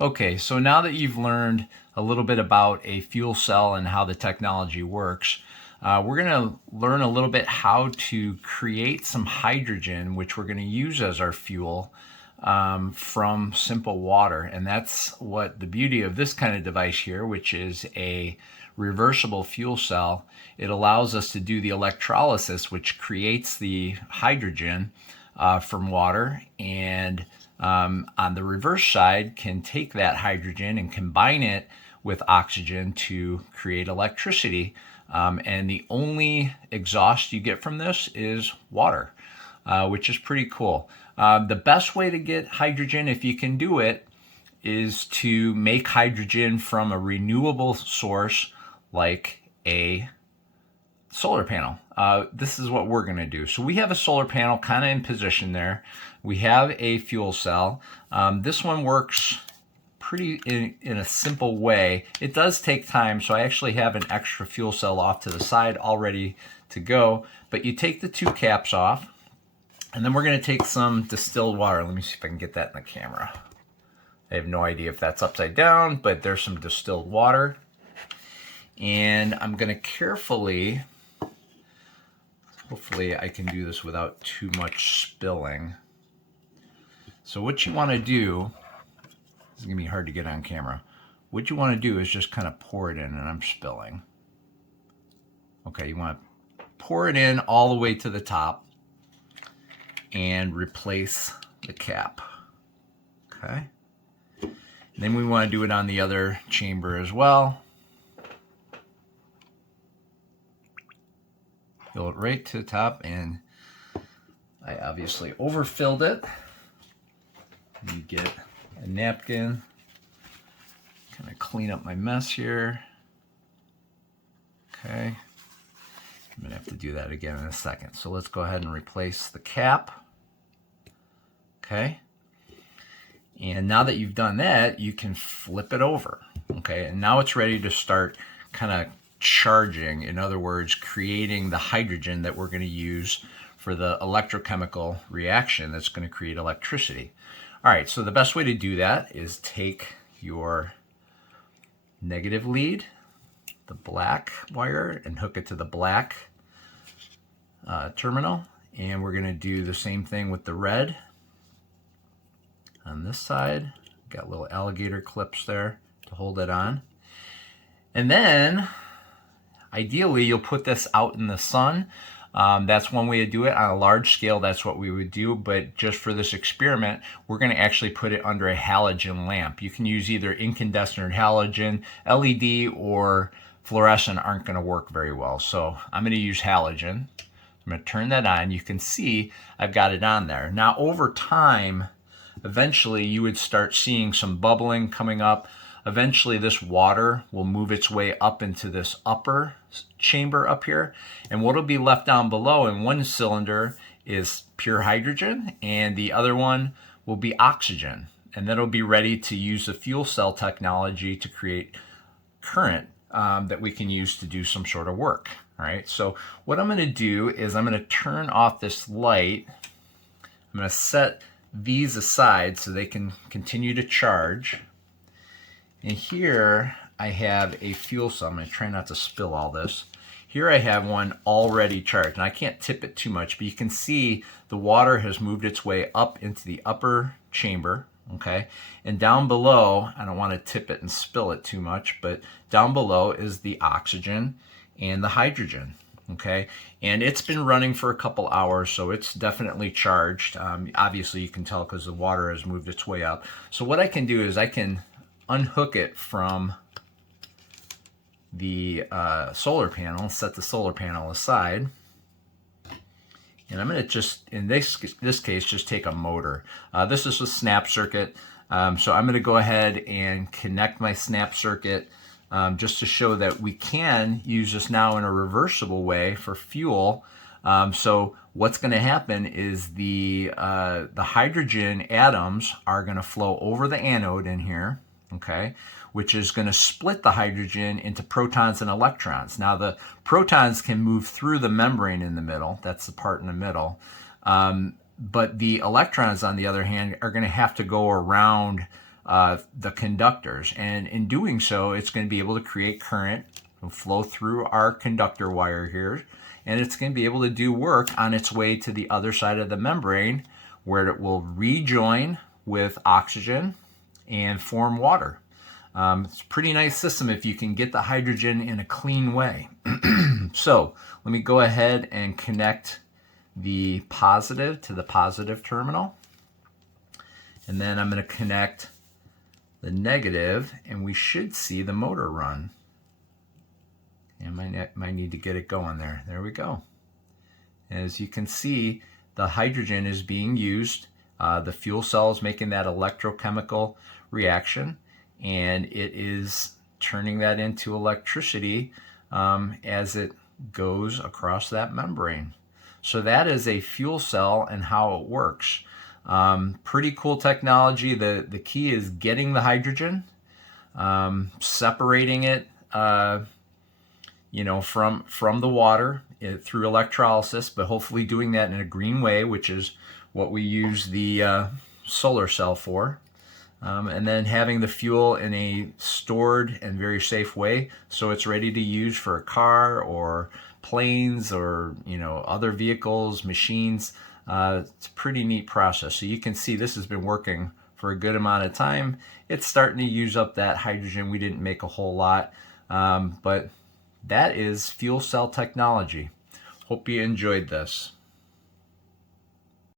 Okay, so now that you've learned a little bit about a fuel cell and how the technology works, we're going to learn a little bit how to create some hydrogen, which we're going to use as our fuel from simple water. And that's what the beauty of this kind of device here, which is a reversible fuel cell. It allows us to do the electrolysis, which creates the hydrogen from water, and on the reverse side can take that hydrogen and combine it with oxygen to create electricity. And the only exhaust you get from this is water, which is pretty cool. The best way to get hydrogen, if you can do it, is to make hydrogen from a renewable source like a solar panel. This is what we're going to do. So we have a solar panel kind of in position there. We have a fuel cell. This one works pretty in a simple way. It does take time, so I actually have an extra fuel cell off to the side all ready to go. But you take the two caps off, and then we're going to take some distilled water. Let me see if I can get that in the camera. I have no idea if that's upside down, but there's some distilled water. And I'm going to carefully, hopefully I can do this without too much spilling. So what you want to do, this is going to be hard to get on camera. What you want to do is just kind of pour it in, and I'm spilling. Okay, you want to pour it in all the way to the top and replace the cap. Okay. And then we want to do it on the other chamber as well. Fill it right to the top, and I obviously overfilled it. You get a napkin, kind of clean up my mess here. Okay, I'm gonna have to do that again in a second. So let's go ahead and replace the cap. Okay, and now that you've done that, you can flip it over. Okay, and now it's ready to start kind of charging. In other words, creating the hydrogen that we're going to use for the electrochemical reaction that's going to create electricity. All right, so the best way to do that is take your negative lead, the black wire, and hook it to the black terminal. And we're going to do the same thing with the red on this side. Got little alligator clips there to hold it on. And then ideally you'll put this out in the sun. That's one way to do it. On a large scale, that's what we would do, but just for this experiment, we're going to actually put it under a halogen lamp. You can use either incandescent or halogen. LED or fluorescent aren't going to work very well, so I'm going to use halogen. I'm going to turn that on. You can see I've got it on there. Now over time, eventually you would start seeing some bubbling coming up. Eventually this water will move its way up into this upper chamber up here, and what will be left down below in one cylinder is pure hydrogen, and the other one will be oxygen, and that'll be ready to use the fuel cell technology to create current that we can use to do some sort of work. All right, so what I'm going to do is I'm going to turn off this light. I'm going to set these aside so they can continue to charge. And here I have a fuel cell. I'm going to try not to spill all this. Here I have one already charged. And I can't tip it too much, but you can see the water has moved its way up into the upper chamber. Okay, and down below, I don't want to tip it and spill it too much, but down below is the oxygen and the hydrogen. Okay, and it's been running for a couple hours, so it's definitely charged. Obviously you can tell because the water has moved its way up. So what I can do is I can unhook it from the solar panel, set the solar panel aside, and I'm going to just, in this case, just take a motor. This is a snap circuit, so I'm going to go ahead and connect my snap circuit just to show that we can use this now in a reversible way for fuel. So what's going to happen is the hydrogen atoms are going to flow over the anode in here, okay, which is going to split the hydrogen into protons and electrons. Now the protons can move through the membrane in the middle, that's the part in the middle, but the electrons on the other hand are going to have to go around the conductors. And in doing so, it's going to be able to create current, flow through our conductor wire here, and it's going to be able to do work on its way to the other side of the membrane, where it will rejoin with oxygen and form water. It's a pretty nice system if you can get the hydrogen in a clean way. So let me go ahead and connect the positive to the positive terminal. And then I'm going to connect the negative, and we should see the motor run. And might need to get it going there. There we go. As you can see, the hydrogen is being used. The fuel cell is making that electrochemical reaction, and it is turning that into electricity as it goes across that membrane. So that is a fuel cell and how it works. Pretty cool technology. The key is getting the hydrogen, separating it from the water through electrolysis, but hopefully doing that in a green way, which is what we use the solar cell for. And then having the fuel in a stored and very safe way, so it's ready to use for a car or planes or other vehicles, machines. It's a pretty neat process. So you can see this has been working for a good amount of time. It's starting to use up that hydrogen. We didn't make a whole lot, but that is fuel cell technology. Hope you enjoyed this.